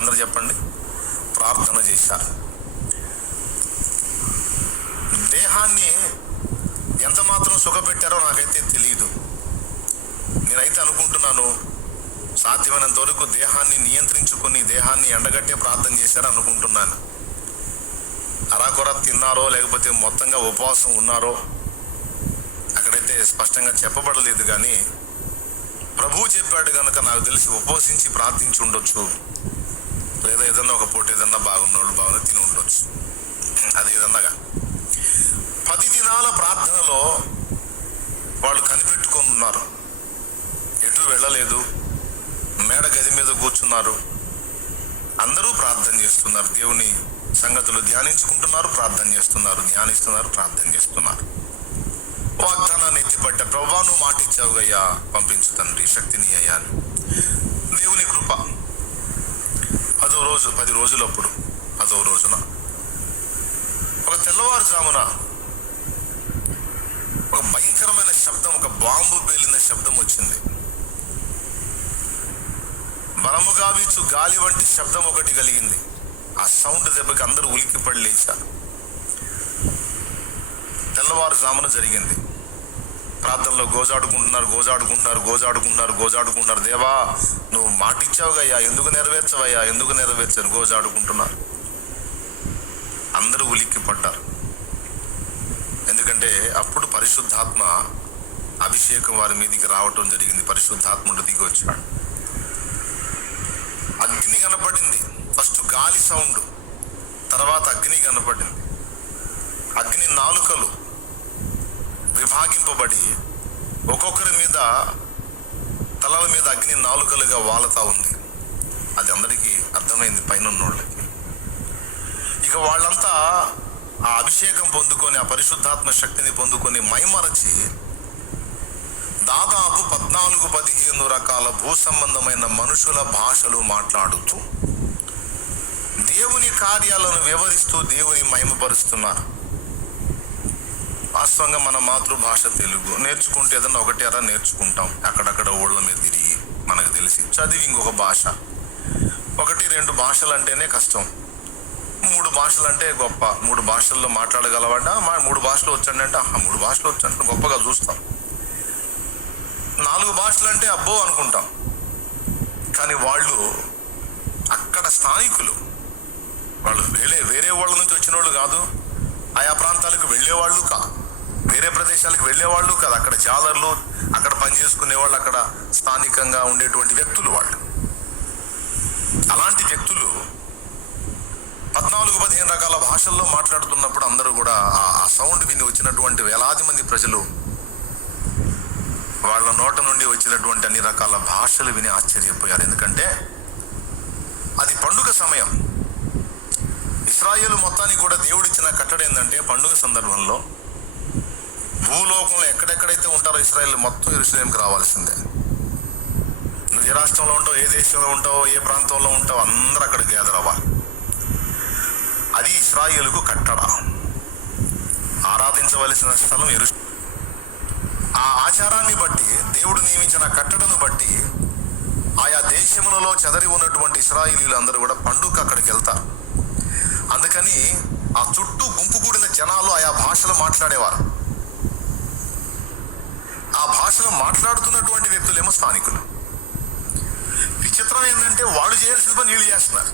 అందరూ చెప్పండి, ప్రార్థన చేశారు. దేహాన్ని ఎంత మాత్రం సుఖపెట్టారో నాకైతే తెలియదు. నేనైతే అనుకుంటున్నాను సాధ్యమైనంత వరకు దేహాన్ని నియంత్రించుకొని దేహాన్ని ఎండగట్టే ప్రార్థన చేశారు అనుకుంటున్నాను. అరాకొర తిన్నారో లేకపోతే మొత్తంగా ఉపవాసం ఉన్నారో అక్కడైతే స్పష్టంగా చెప్పబడలేదు, కానీ ప్రభువు చెప్పాడు కనుక నాకు తెలిసి ఉపవసించి ప్రార్థించి ఉండొచ్చు, లేదా ఏదన్నా ఒక పూట ఏదన్నా బాగున్నోళ్ళు బాగున్నా తిని ఉండొచ్చు. అది ఏదన్నాగా 10 దినాల ప్రార్థనలో వాళ్ళు కనిపెట్టుకొని ఉన్నారు, ఎటు వెళ్ళలేదు, మేడ గది మీద కూర్చున్నారు, అందరూ ప్రార్థన చేస్తున్నారు, దేవుని సంగతులు ధ్యానించుకుంటున్నారు, ప్రార్థన చేస్తున్నారు, ధ్యానిస్తున్నారు, ప్రార్థన చేస్తున్నారు. వాగ్దానాన్ని ఎత్తిపట్ట, ప్రభువా నువ్వు మాట ఇచ్చావుగయ్యా, పంపించు తండ్రి, శక్తిని అయ్యా అని. దేవుని కృప. 10 రోజులప్పుడు 10వ రోజున ఒక తెల్లవారుజామున ఒక భయంకరమైన శబ్దం, ఒక బాంబు పేలిన శబ్దం వచ్చింది. బలముగా వీచు గాలి వంటి శబ్దం ఒకటి కలిగింది. ఆ సౌండ్ దెబ్బకి అందరూ ఉలిక్కిపడి లేచారు. తెల్లవారుజామున జరిగింది. ప్రార్థనలో గోజాడుకుంటున్నారు. దేవా నువ్వు మాటిచ్చావుగయ్యా, ఎందుకు నెరవేర్చవయ్యా, ఎందుకు నెరవేర్చని గోజాడుకుంటున్నారు. అందరూ ఉలిక్కి పడ్డారు. ఎందుకంటే అప్పుడు పరిశుద్ధాత్మ అభిషేకం వారి మీదికి రావటం జరిగింది. పరిశుద్ధాత్ముడు దిగి వచ్చాడు. అగ్ని కనపడింది. ఫస్ట్ గాలి సౌండ్, తర్వాత అగ్ని కనపడింది. అగ్ని నాలుకలు విభాగింపబడి ఒక్కొక్కరి మీద తలల మీద అగ్ని నాలుకలుగా వాలతా ఉంది. అది అందరికీ అర్థమైంది పైనున్నోళ్ళకి. ఇక వాళ్ళంతా ఆ అభిషేకం పొందుకొని, ఆ పరిశుద్ధాత్మ శక్తిని పొందుకొని మైమరచి దాదాపు 14-15 రకాల భూ సంబంధమైన మనుషుల భాషలు మాట్లాడుతూ దేవుని కార్యాలను వివరిస్తూ దేవుని మహిమపరుస్తున్నారు. వాస్తవంగా మన మాతృభాష తెలుగు, నేర్చుకుంటే ఏదన్నా ఒకటి అరా నేర్చుకుంటాం, అక్కడక్కడ ఊళ్ళ మీద తిరిగి మనకు తెలిసి చదివి ఇంకొక భాష. 1-2 భాషలు అంటేనే కష్టం, 3 భాషలు అంటే గొప్ప. 3 భాషల్లో మాట్లాడగలవాడా, 3 భాషలు వచ్చండి అంటే 3 భాషలు వచ్చంటే గొప్పగా చూస్తాం. 4 భాషలు అంటే అబ్బో అనుకుంటాం. కానీ వాళ్ళు అక్కడ స్థానికులు, వాళ్ళు వేరే వాళ్ళ నుంచి వచ్చిన వాళ్ళు కాదు, ఆయా ప్రాంతాలకు వెళ్ళేవాళ్ళు కాదు, వేరే ప్రదేశాలకు వెళ్ళేవాళ్ళు కాదు, అక్కడ జాలర్లు, అక్కడ పనిచేసుకునే వాళ్ళు, అక్కడ స్థానికంగా ఉండేటువంటి వ్యక్తులు వాళ్ళు. అలాంటి వ్యక్తులు 14-15 రకాల భాషల్లో మాట్లాడుతున్నప్పుడు అందరూ కూడా ఆ సౌండ్ విని వచ్చినటువంటి వేలాది మంది ప్రజలు వాళ్ళ నోట నుండి వచ్చినటువంటి అన్ని రకాల భాషలు విని ఆశ్చర్యపోయారు. ఎందుకంటే అది పండుగ సమయం. ఇశ్రాయేలు మొత్తానికి కూడా దేవుడిచ్చిన కట్టడి ఏంటంటే పండుగ సందర్భంలో భూలోకంలో ఎక్కడెక్కడైతే ఉంటారో ఇశ్రాయేలు మొత్తం యెరూషలేముకి రావాల్సిందే. నువ్వు ఏ రాష్ట్రంలో ఉంటావు, ఏ దేశంలో ఉంటావో, ఏ ప్రాంతంలో ఉంటావో అందరూ అక్కడికి గ్యాదర్ అవ్వాలి. అది ఇశ్రాయేలుకు కట్టడ. ఆరాధించవలసిన స్థలం యెరూషలేము. ఆ ఆచారాన్ని బట్టి, దేవుడు నియమించిన కట్టడను బట్టి ఆయా దేశములలో చెదరి ఉన్నటువంటి ఇశ్రాయేలీలు అందరూ కూడా పండుగ అక్కడికి వెళ్తారు. అందుకని ఆ చుట్టూ గుంపు కూడిన జనాలు ఆయా భాషలు మాట్లాడేవారు. ఆ భాషలు మాట్లాడుతున్నటువంటి వ్యక్తులేమో స్థానికులు. విచిత్రం ఏంటంటే వాళ్ళు చేయాల్సిన పని వీళ్ళు చేస్తున్నారు.